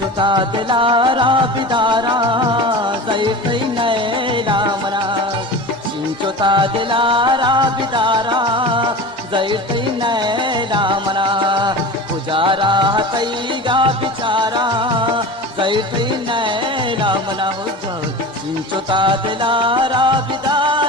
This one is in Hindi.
चिंचोता दिलारा बिदारा जैतै नैला मना चिंचोता दिलारा बिदारा जैतै नैला मना गुजारा तैगा बिचारा जैतै नैला मना हो चिंचोता दिलारा बिदारा